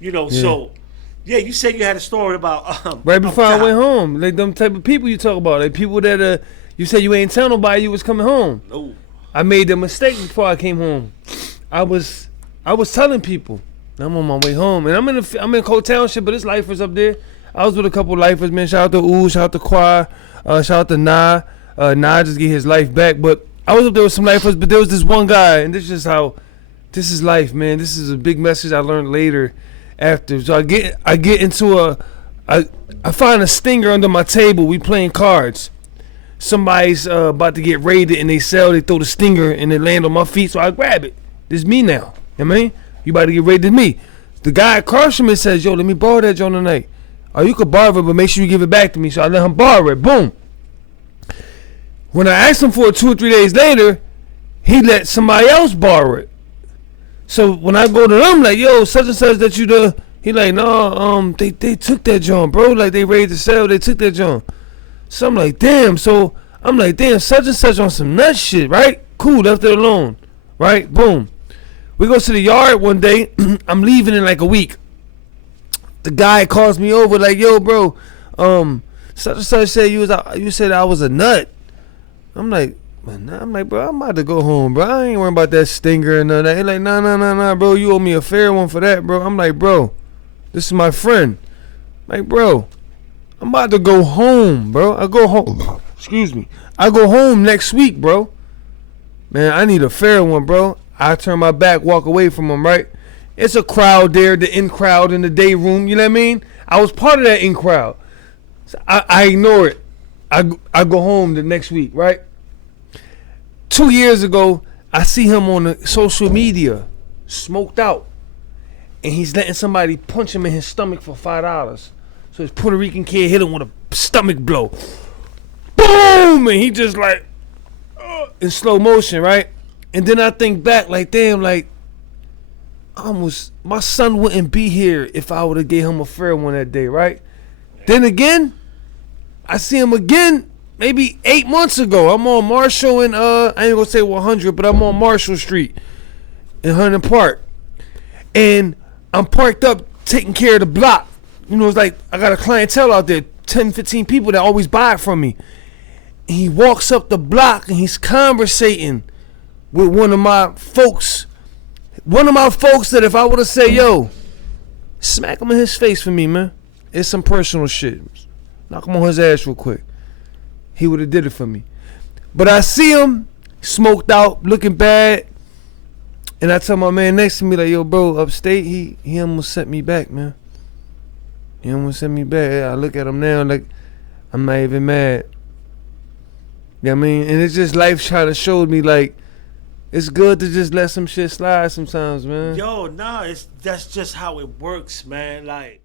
You know, so yeah, you said you had a story about right before I went home. Like them type of people you talk about, like people that you said you ain't tell nobody you was coming home. No. I made the mistake before I came home. I was telling people I'm on my way home, and I'm in Cold Township, but it's lifers up there. I was with a couple lifers, man. Shout out to Ooh, shout out to Qua, shout out to Nah. Nah just get his life back, but I was up there with some lifers, but there was this one guy, and this is life, man. This is a big message I learned later after. So I get into I find a stinger under my table. We playing cards. Somebody's about to get raided in they cell. They throw the stinger and it land on my feet, so I grab it. This is me now. You know what I mean? You about to get raided, me. The guy across from me says, yo, let me borrow that joint tonight. Oh, you could borrow it, but make sure you give it back to me. So I let him borrow it. Boom. When I asked him for it 2 or 3 days later, he let somebody else borrow it. So when I go to them, like, yo, such and such that you the, he like, no, they took that joint, bro. Like, they raided the cell, they took that joint. So I'm like, damn. So I'm like, damn, such and such on some nut shit, right? Cool, left it alone, right? Boom. We go to the yard one day. I'm leaving in like a week. The guy calls me over like, yo, bro, such and such said you said I was a nut. I'm like, bro, I'm about to go home, bro. I ain't worrying about that stinger and none of that. He like, nah, bro, you owe me a fair one for that, bro. I'm like, bro, this is my friend. Like, bro, I'm about to go home, bro. I go home. Excuse me. I go home next week, bro. Man, I need a fair one, bro. I turn my back, walk away from him, right? It's a crowd there, the in crowd in the day room, you know what I mean? I was part of that in crowd. So I ignore it. I go home the next week, right? 2 years ago, I see him on the social media, smoked out. And he's letting somebody punch him in his stomach for $5. So his Puerto Rican kid hit him with a stomach blow. Boom! And he just like, in slow motion, right? And then I think back, like, damn, like, my son wouldn't be here if I would have gave him a fair one that day, right? Then again, I see him again maybe 8 months ago. I'm on Marshall and I ain't gonna say 100, but I'm on Marshall Street in Huntington Park. And I'm parked up taking care of the block. You know, it's like I got a clientele out there, 10, 15 people that always buy it from me. And he walks up the block and he's conversating with one of my folks that if I would have said, yo, smack him in his face for me, man. It's some personal shit. Knock him on his ass real quick. He would have did it for me. But I see him smoked out, looking bad. And I tell my man next to me, like, yo, bro, upstate, he almost sent me back, man. He almost sent me back. I look at him now like I'm not even mad. You know what I mean? And it's just life trying to show me, like, it's good to just let some shit slide sometimes, man. Yo, nah, that's just how it works, man. Like,